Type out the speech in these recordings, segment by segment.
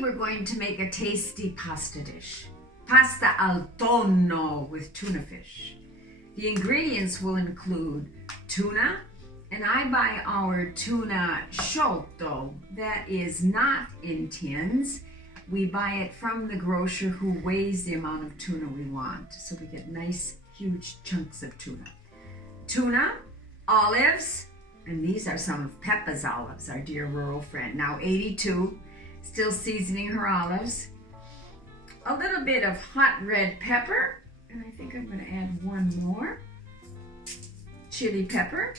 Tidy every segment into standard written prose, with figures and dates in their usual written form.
Today we're going to make a tasty pasta dish. Pasta al tonno with tuna fish. The ingredients will include tuna, and I buy our tuna sciolto, that is not in tins. We buy it from the grocer who weighs the amount of tuna we want, so we get nice huge chunks of tuna. Tuna, olives, and these are some of Peppa's olives, our dear rural friend, now 82, still seasoning her olives. A little bit of hot red pepper, and I think I'm going to add one more. Chili pepper.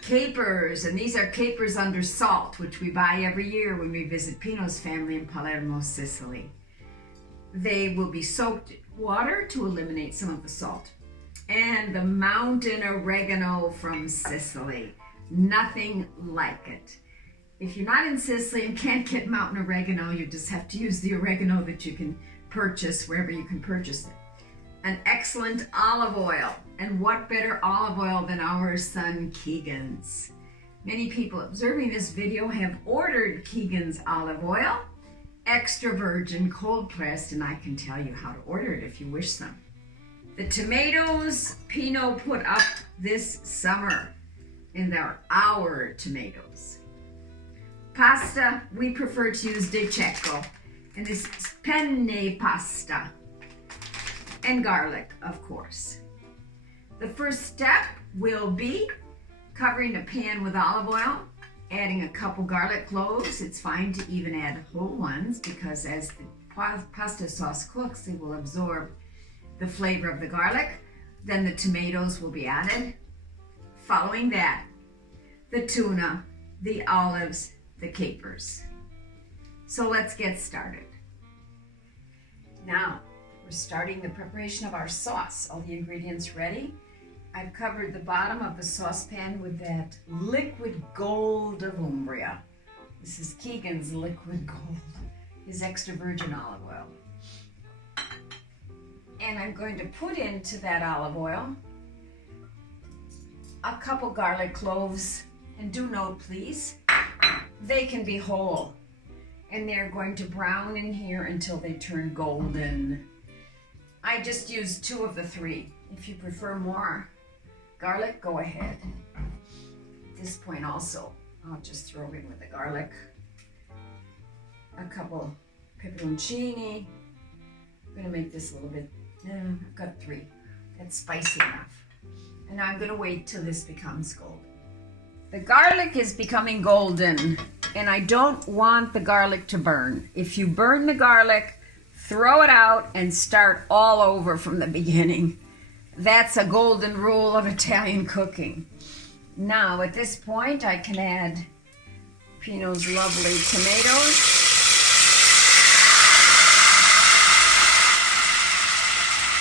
Capers, and these are capers under salt, which we buy every year when we visit Pino's family in Palermo, Sicily. They will be soaked in water to eliminate some of the salt. And the mountain oregano from Sicily. Nothing like it. If you're not in Sicily and can't get mountain oregano, you just have to use the oregano that you can purchase wherever you can purchase it. An excellent olive oil. And what better olive oil than our son Keegan's? Many people observing this video have ordered Keegan's olive oil, extra virgin, cold pressed, and I can tell you how to order it if you wish some. The tomatoes Pino put up this summer, and they're our tomatoes. Pasta, we prefer to use de cecco, and this is penne pasta. And garlic, of course. The first step will be covering a pan with olive oil, adding a couple garlic cloves. It's fine to even add whole ones because as the pasta sauce cooks, it will absorb the flavor of the garlic. Then the tomatoes will be added. Following that, the tuna, the olives, the capers. So let's get started. Now, we're starting the preparation of our sauce. All the ingredients ready. I've covered the bottom of the saucepan with that liquid gold of Umbria. This is Keegan's liquid gold, his extra virgin olive oil. And I'm going to put into that olive oil a couple garlic cloves. And do note, please, they can be whole. And they're going to brown in here until they turn golden. I just used 2 of the 3. If you prefer more garlic, go ahead. At this point also, I'll just throw in with the garlic a couple peperoncini. I'm gonna make this a little bit, I've got 3. That's spicy enough. And I'm gonna wait till this becomes golden. The garlic is becoming golden, and I don't want the garlic to burn. If you burn the garlic, throw it out and start all over from the beginning. That's a golden rule of Italian cooking. Now, at this point, I can add Pino's lovely tomatoes.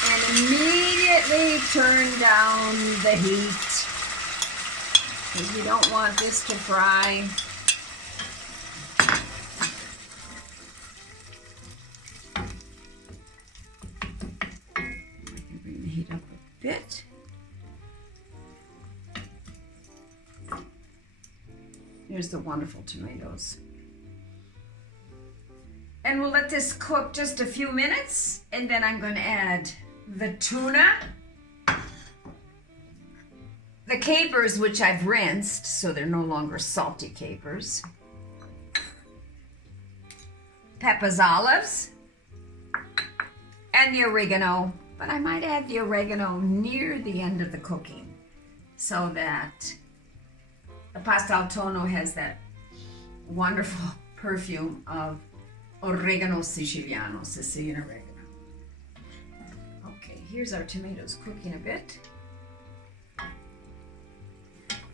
And immediately turn down the heat, because we don't want this to fry. Bit. Here's the wonderful tomatoes. And we'll let this cook just a few minutes, and then I'm going to add the tuna, the capers, which I've rinsed so they're no longer salty capers, Peppa's olives, and the oregano. But I might add the oregano near the end of the cooking so that the pasta al tonno has that wonderful perfume of oregano Siciliano, Sicilian oregano. Okay, here's our tomatoes cooking a bit.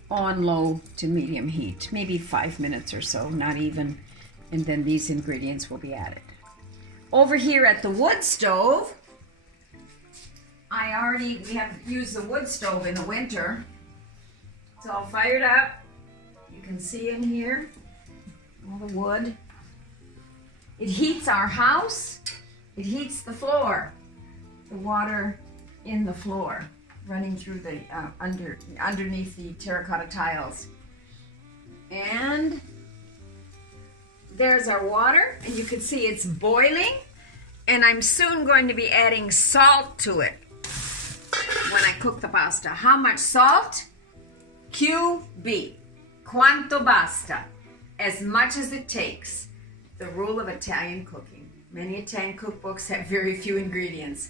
On low to medium heat, maybe 5 minutes or so, not even. And then these ingredients will be added. Over here at the wood stove, we have used the wood stove in the winter. It's all fired up. You can see in here all the wood. It heats our house. It heats the floor. The water in the floor running through the underneath the terracotta tiles. And there's our water, and you can see it's boiling, and I'm soon going to be adding salt to it when I cook the pasta. How much salt? QB. Quanto basta? As much as it takes. The rule of Italian cooking. Many Italian cookbooks have very few ingredients.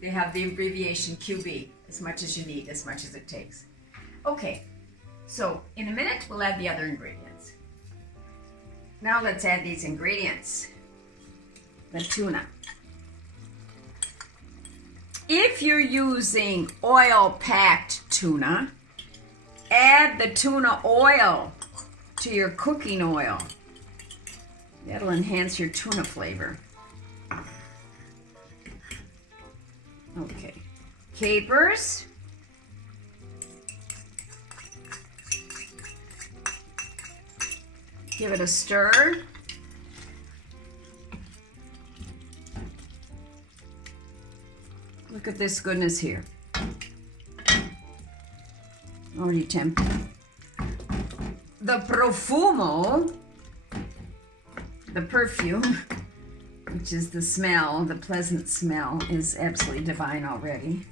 They have the abbreviation QB. As much as you need, as much as it takes. Okay, so in a minute we'll add the other ingredients. Now let's add these ingredients. The tuna. If you're using oil-packed tuna, add the tuna oil to your cooking oil. That'll enhance your tuna flavor. Okay. Capers. Give it a stir. Look at this goodness here. Already tempting. The profumo, the perfume, which is the smell, the pleasant smell, is absolutely divine already.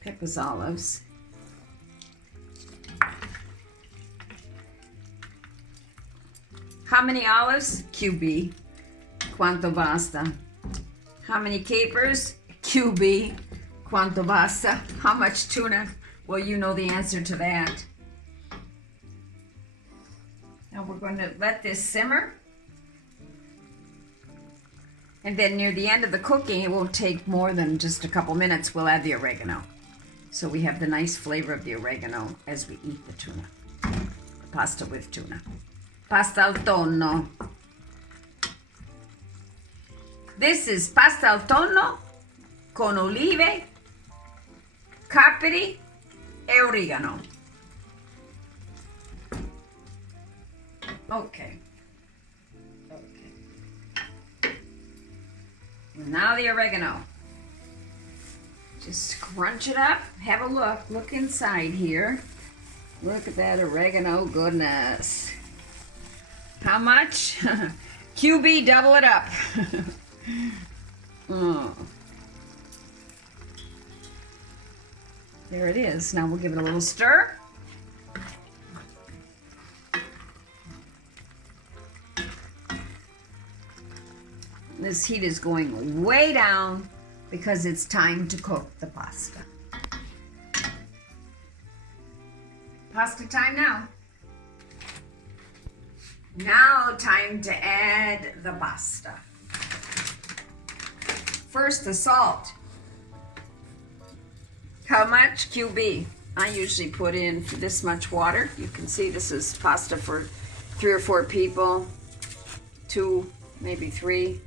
Peppers, olives. How many olives? QB. Quanto basta? How many capers? QB. Quanto basta? How much tuna? Well, you know the answer to that. Now we're going to let this simmer. And then near the end of the cooking, it won't take more than just a couple minutes, we'll add the oregano. So we have the nice flavor of the oregano as we eat the tuna. Pasta with tuna. Pasta al tonno. This is pasta al tonno con olive, capri e oregano. Okay. Now the oregano. Just scrunch it up. Have a look. Look inside here. Look at that oregano goodness. How much? QB, double it up. Oh. There it is. Now we'll give it a little stir. This heat is going way down because it's time to cook the pasta. Pasta time now. Now time to add the pasta. First, the salt. How much? QB. I usually put in this much water. You can see this is pasta for 3 or 4 people. 2, maybe 3.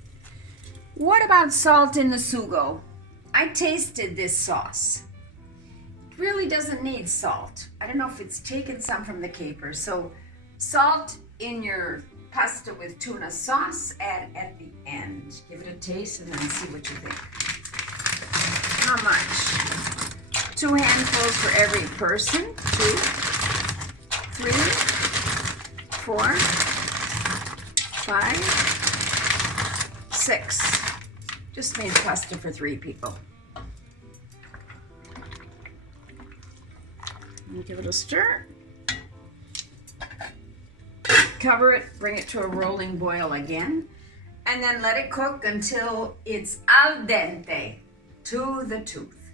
What about salt in the sugo? I tasted this sauce. It really doesn't need salt. I don't know if it's taken some from the capers. So salt in your pasta with tuna sauce, add at the end. Give it a taste and then see what you think. How much? 2 handfuls for every person. 2, 3, 4, 5, 6. Just made pasta for 3 people. And give it a stir. Cover it, bring it to a rolling boil again, and then let it cook until it's al dente, to the tooth.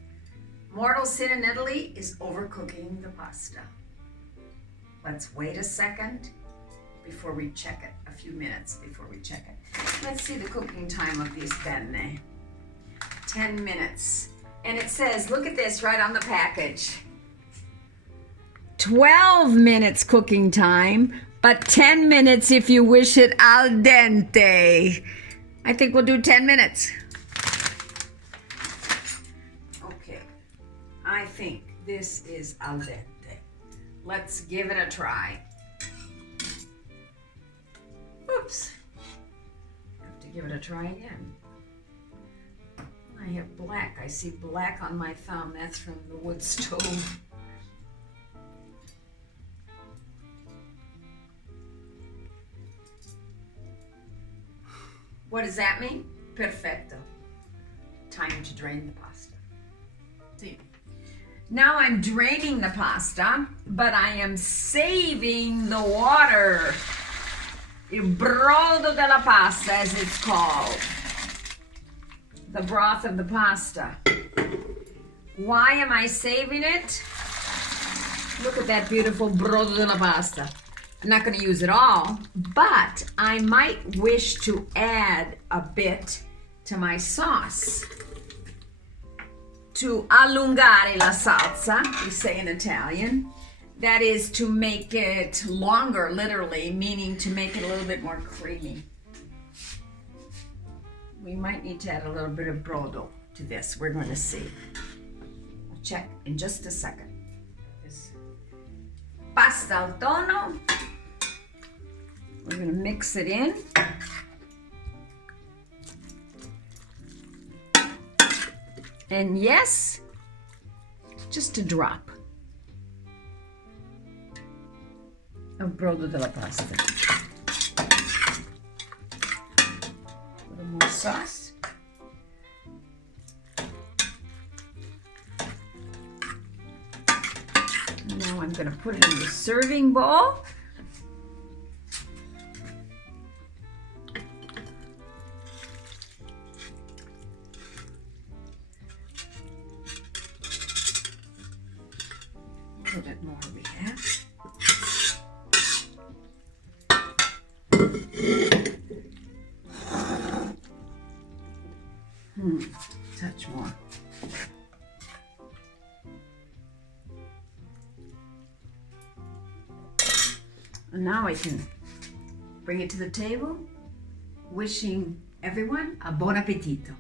Mortal sin in Italy is overcooking the pasta. Let's wait a second before we check it, a few minutes before we check it. Let's see the cooking time of these penne. 10 minutes. And it says, look at this right on the package. 12 minutes cooking time, but 10 minutes if you wish it al dente. I think we'll do 10 minutes. Okay, I think this is al dente. Let's give it a try. Oops. Have to give it a try again. I have black. I see black on my thumb. That's from the wood stove. What does that mean? Perfetto. Time to drain the pasta. See. Now I'm draining the pasta, but I am saving the water. Il brodo della pasta, as it's called. The broth of the pasta. Why am I saving it? Look at that beautiful brodo della pasta. I'm not going to use it all, but I might wish to add a bit to my sauce. To allungare la salsa, we say in Italian. That is to make it longer, literally, meaning to make it a little bit more creamy. We might need to add a little bit of brodo to this. We're going to see. I'll check in just a second. Pasta al tonno. We're going to mix it in. And yes, just a drop of brodo della pasta. A little more sauce. Now I'm going to put it in the serving bowl. A little bit more we have. Touch more. And now I can bring it to the table, wishing everyone a buon appetito.